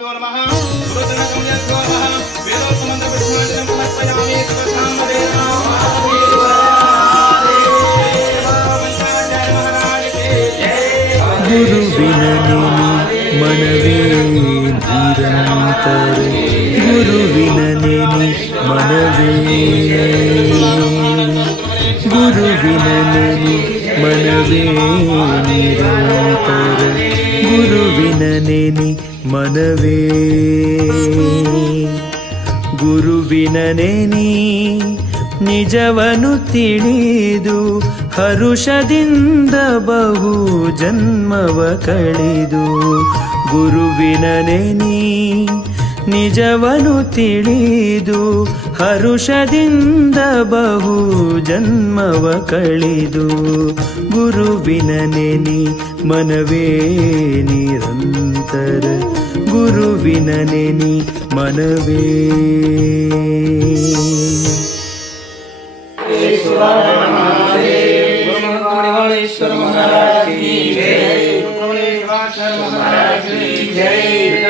గురుభ్యో నమ గురుదనగమ్యో నమ వేదోత్తమంత పుష్పాన్ని సమర్పయామి గురు వినని మనవే నిరంతర గురు వినని మనవే గురు వినని ಮನವೇ. ಗುರುವಿನನೆನಿ ನಿಜವನು ತಿಳಿದು ಹರುಷದಿಂದ ಬಹು ಜನ್ಮವ ಕಳೆದು ಗುರುವಿನನೆನಿ ನಿಜವನು ತಿಳಿದು ಹರುಷದಿಂದ ಬಹು ಜನ್ಮವ ಕಳಿದು ಗುರುವಿನ ನೆನಿ ಮನವೇ ನಿರಂತರ ಗುರುವಿನ ನೆನಿ ಮನವೇ. ಈಶ್ವರ ಮಹಾರಾಜ ಜಯ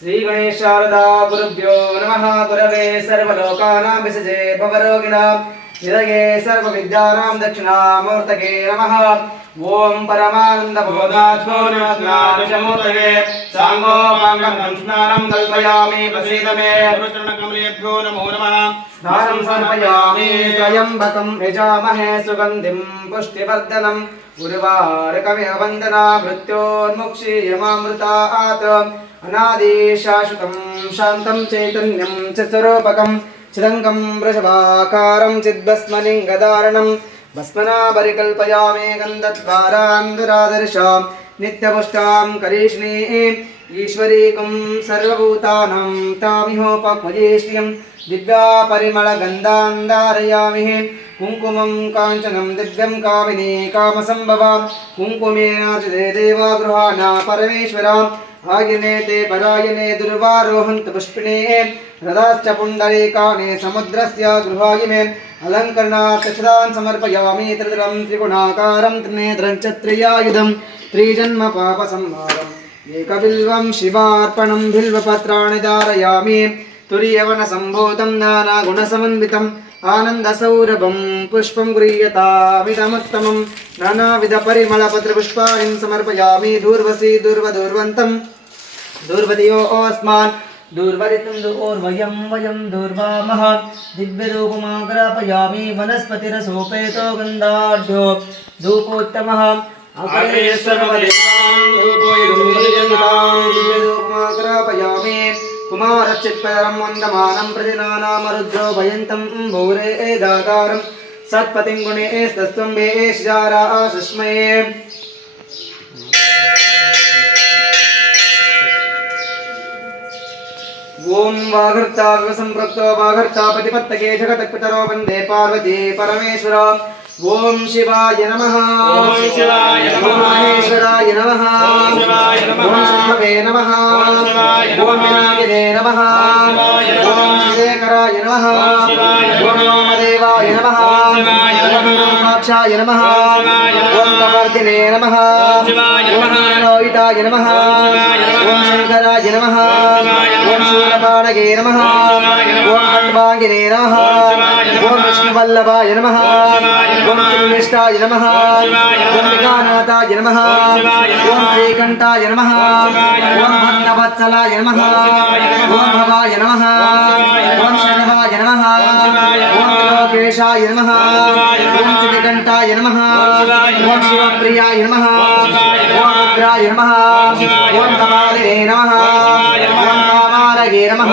श्रीगणेशारदागुरुभ्यो नमः। गुरवे सर्वलोकानां विसजे भवरोगिणां। निरगे सर्वविद्यानां दक्षिणामूर्तके नमः। ॐ परमानन्दबोधात्मोर्तके साङ्गो माङ्गं स्नानं कल्पयामि प्रसीदमे वृषणकमलेभ्यो नमो नमः। स्नानं समर्पयामि त्वयम्बकं यजामहे सुगन्धिं पुष्टिवर्धनम्। గురువారకమివ వందనా మృత్యోన్ముక్షీయమామృతాత్ అనాది శాశ్వతం శాంతం చైతన్యం చిత్స్వరూపకం చిదంగం వృషభాకారం చిద్భస్మలింగధారణం భస్మనాభరికల్పయామే గంధద్వారాంధురాదర్శాం నిత్యపుష్టాం కరీష్ణీ ఈశ్వరీకం సర్వభూతానాం తామిహోపక్వజేష్ట్యం దివ్యా పరిమళగంధాంధారయామి కుంకుమం కాంచనం దివ్యం కామిని కామసంభవాం కుంకుమేనాచితే దేవా గృహాణ పరమేశ్వరా ఆగినే తే పరాయణే దుర్వారోహంత పుష్పిణే రథాశ్చ పుండరీకానే సముద్రస్య గృహాయిమే అలంకరణాక్షదాన్ సమర్పయామి త్రిదలం త్రిగుణాకారం త్రినేత్రం చ త్రియాయుధం త్రిజన్మ పాప సంహారం ఏకబిల్వం శివార్పణం బిల్వపత్రాణి ధారయామి आनन्दसौरभं पुष्पं गृह्यतामिदमुत्तमं नानाविधपरिमलपत्रपुष्पाणि समर्पयामि दूर्वसी दूर्वदूर्वन्तं। दूर्वदियो ओस्मान् दूर्वरितं दूर्वयं वयं दूर्वामः। दिव्यरूपमाग्रापयामि वनस्पतिरसोपेतो गन्धाढ्यो धूपोत्तमः अग्रेश्वरवदितां रूपोयं दिव्यरूपमाग्रापयामि వనస్పతిరసోపేతో గంధాఢ్యో ధూపోత్తమః అగ్రే సర్వదేవానాం రూపోయం దివ్యరూపమాగ్రాపయామి కుమారచిత్పరం వందమానం ప్రతినానామరుద్రో భయంతం భూరే దాతారం సత్పతిం గుణే స్తస్వం వేశారా సుష్మయే ఓం వాగర్తా సంపృక్తో వాగర్తా ప్రతిపత్తకే జగతపితరో వందే పార్వతీ పరమేశ్వర ఓం శివాయ నమ ఓం శివాయ నమః. మహేశ్వరాయ నమ. శేఖరాయ నమ. ఓం నమః. వామదేవాయ నమ. ఓం శివాయ నమః. ఓం కామాక్షాయ నమ. ఓం శంకరాయ నమ. ఓం శివాయ నమః. ఓం శూలపాణగే నమ. ఓం శివాయ నమః. ఓం ఖండ్వాంగినే నమ. ఓం శివాయ నమః. విష్ణువల్లభాయ నమ. ఓం శివాయ నమః. ఓం శ్రీకంఠాయ నమ. ఓం భక్తవత్సలాయ నమ. ఓం భవాయ నమ. ఓం శివాయ నమః. ఓం శరణవాయ నమ. ఓం శ్రీకంఠాయ నమ. ఓం శివప్రియాయ నమ. ఓం రుద్రాయ నమ. ఓం ఓం నమః. ఓం శివాయ నమః.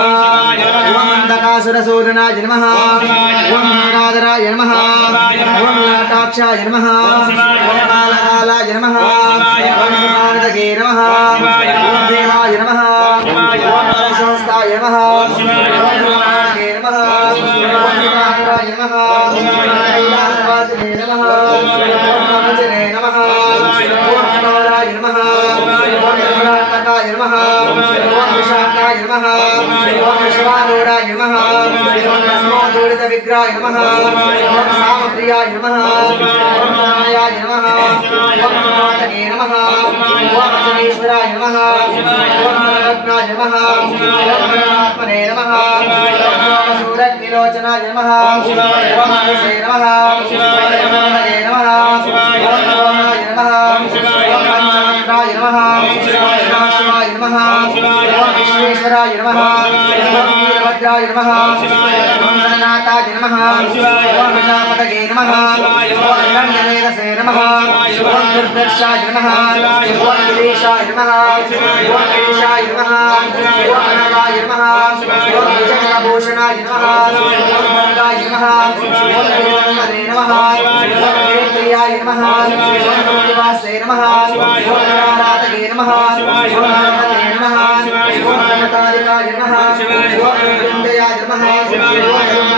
కామారగే నమ ఓం శివాయ నమః. ఓం నాటాక్షాయ నమ ఓం. కాలకాలాయ నమ ఓం ఓం నమః. ఓం దేవాయ నమ ఓం. పరశోస్తాయ నమ ఓం శివాయ నమః. ఓం విమానగే నమ ఓం ఓం నమః. ఓం శివాయ నమః. ఓం శివాయ నమః. ఓం నమజనే నమ. ఓం శివాయ నమః. ఓం కుమారాయ నమ. శివాయ నమః. ఓం నిర్మలాటకాయ నమ. ఓం శివాయ నమః. ఓం విశాఖాయ నమ. శివాయ నమః. ఓం శివానూరాయ నమ. శివాయ నమః. ఓం భస్మోదూడిత విగ్రహాయ నమ. శివాయ నమః. ఓం नमः ओम प्रजापतये नमः ओम गणेशसे नमः ओम दुर्दर्शाय नमः ओम गणेशाय नमः ओम गणेशाय नमः ओम गणराय नमः ओम विजयभूषणाय नमः ओम गणराय नमः ओम गणेशमरे नमः ओम गणेशप्रियाय नमः ओम गणवासे नमः ओम गणरातये नमः ओम गणपतये नमः ओम गणतारिकाय नमः ओम गणविन्दयाय नमः ओम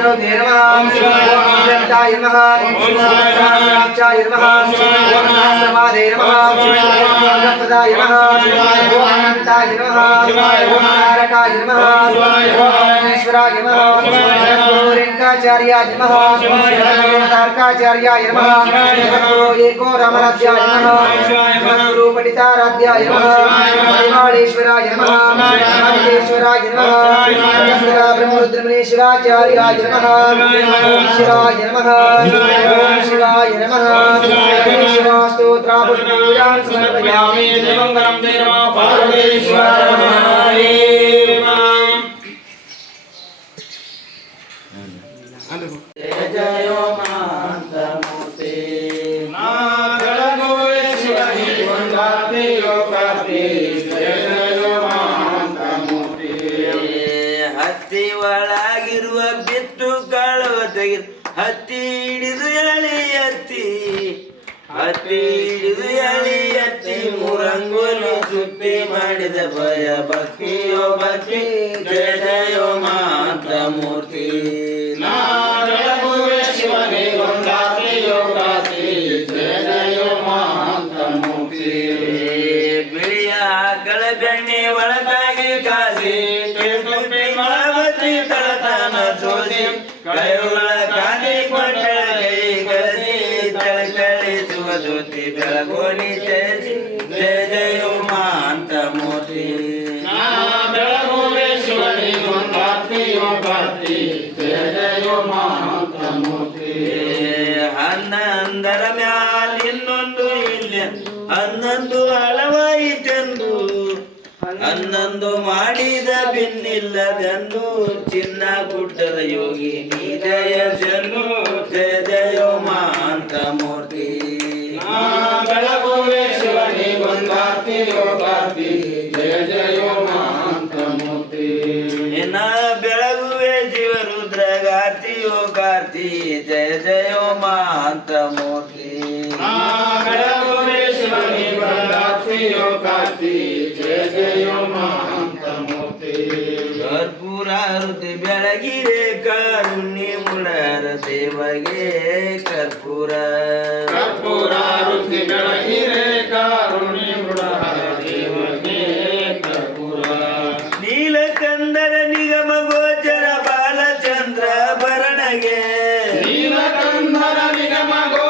దేవాయ నమః ఓం మహాదేవాయ నమః. ఓం భవ్యాయ నమః. ఓం మహాయ నమః. ఓం శుద్ధవిదే నమః. ఓం అగ్రాయ నమః. ఓం నమః. ఓం హరాయ నమః. ఓం మహేంద్రోదే నమః. ఓం జంతాయ నమః. ఓం సహస్రాక్షాయ నమః ఓం సహస్రపాదే నమః ఓం గణపదాయ నమః ఓం అనంతాయ నమః ఓం తారకాయ నమః ఓం పరమేశ్వరాయ నమః ఓం రేణుకాచార్యాయ నమః ఓం తారకాచార్యాయ నమః ఓం ఏకో రమణాధ్యాయ నమః. గురు పఠితారాధ్యాయ నమః. పరిమాళేశ్వరాయ నమః. మహేశ్వరాయ నమః. సదా బ్రహ్మరుద్రమణి శివాచార్యాయ నమః ఓం नमः शिवाय नमः शिवाय नमः शिवास्तोत्रापुष्पूजां समर्पयामि देवङ्गलं देवा पार्वतीश्वराय जय जयो ಕಾಲಿ ಕೊಟ್ಟಳ ಕೈ ಕಲಸಿ ತಳಕಳಿಸುವ ಜ್ಯೋತಿ ಬೆಳಗೋಲಿ ಚರಿಸಿ ಜಯ ಜಯ ಮಾಂತ ಮೂರ್ತಿ ಹನ್ನೊಂದರ ಮ್ಯಾಲ ಇನ್ನೊಂದು ಇಲ್ಲ, ಹನ್ನೊಂದು ಅಳವಾಯಿತೆಂದು ಹನ್ನೊಂದು ಮಾಡಿದ ಬಿನ್ನಿಲ್ಲದೆಂದು, ಚಿನ್ನ ಗುಡ್ಡದ ಯೋಗಿ ನೀ ಜಯ ಜನು ಜಯ ಮಾಂತ ಜಯ ಜಯ ಮಹಾಂತಮೂರ್ತಿ ಬೆಳಗಿರೆ ಕಾರುಣ್ಯ ಮುಡರ ದೇವಗೆ ಕರ್ಪೂರ. ಕರ್ಪೂರ ಬೆಳಗಿರೆ ಕಾರುಣ್ಯ ಮುಡರ ದೇವಗೆ ಕರ್ಪೂರ. ನೀಲಕಂದರ ನಿಗಮ ಗೋಚರ ಬಾಲಚಂದ್ರ ಭರಣಗೆ. ನೀಲಕಂದರ ನಿಗಮ ಗೋ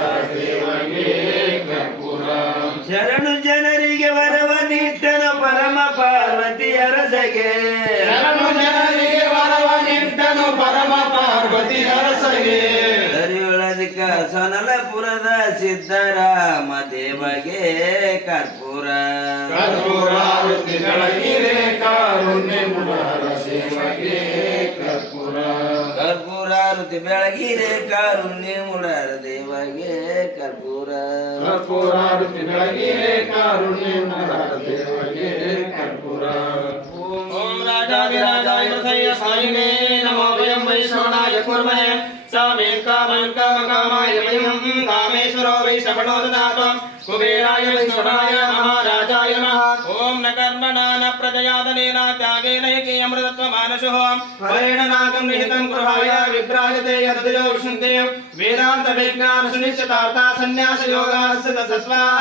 ಶರಣು ಜನರಿಗೆ ವರವ ನಿಂತನು ಪರಮ ಪಾರ್ವತಿ ಅರಸಗೆ. ದರಿಯೊಳದಿಕ ಸೊನಲಪುರದ ಸಿದ್ದರಾಮ ದೇವಗೆ ಕರ್ಪೂರ. ಕರ್ಪೂರಾರುತಿ ಬೆಳಗಿರೆ ಕಾರುಣ್ಯ ದೇವಗೆ ಕರ್ಪೂರ. ಕರ್ಪೂರಾರುತಿ ಬೆಳಗಿರೆ ಕಾರುಣ್ಯ ಮುಳರ ದೇವಗೆ ಕರ್ಪೂರ. ಋತಿ ಬೆಳಗಿರೆ ಕಾರುಣ್ಯ ದೇವಗೆ कामकामायमयम् कामेश्वरो वै शपणो ददातु कुबेराय विष्णुणाय महाराजाय नमः ॐ न कर्मणा न प्रजयादनेन त्यागेन हि अमृतत्वमानसुः वरेण नागं निहितं गृहाय वर्तते यद्यो विशन्ति वेदान्तविज्ञानसुनिश्चितार्था सन्न्यासयोगास्य दशस्वाः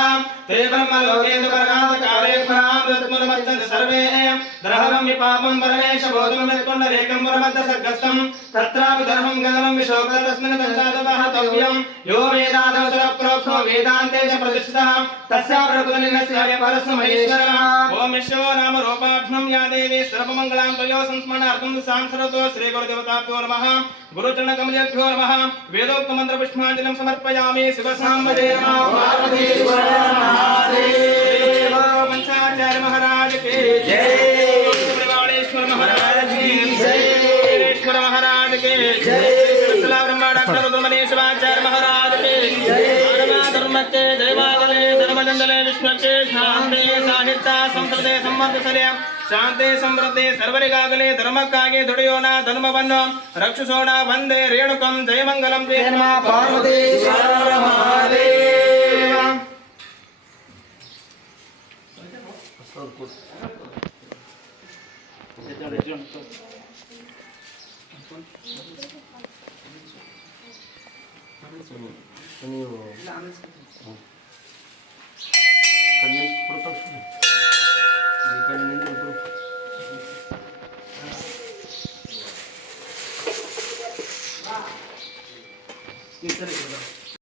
ते ब्रह्मलोके तु परगातकाले पुरामृत्मुनमच्छन्ति सर्वे। द्रहवं विपापं परमेश बोधं यत्कुण्डरेकं पुरमद्दसर्गस्थं तत्रापि दर्हं गगनं विशोकल तस्मिन् दशादवः तव्यं। यो वेदादवसुरप्रोक्षो वेदान्ते च प्रतिष्ठितः। तस्या प्रकृतिनिर्णस्य हरिपरस्य महेश्वरः ॐ विश्वो नाम रूपाभ्यं या देवी सर्वमङ्गलां तयो संस्मरणार्थं सां श्रीगुरुदेवताभ्यो नमः। गुरुचरणकमलेभ्यो नमः वेदोक्तमन्त्रपुष्पाञ्जलिं समर्पयामि शिवसाम्बजे नमः पंचाचार्य महाराज के जय महाराज की जय महाराज के जय ब्रह्मा डॉक्टर शिवाचार्य महाराज के जय साहित्य संस्कृते ಶಾಂತಿ ಸಮೃದ್ಧಿ ಸರ್ವರಿಗಾಗಲಿ ಧರ್ಮಕ್ಕಾಗಿ ದುಡಿಯೋಣ ಧರ್ಮವನ್ನು ರಕ್ಷಿಸೋಣ. ವಂದೇ ರೇಣುಕಂ ಜಯಮಂಗಲಂ ತೇ ನಮಃ ಪಾರ್ವತೀಶ್ವರ ಮಹಾದೇವ. ನೀವು 这里，这里，这。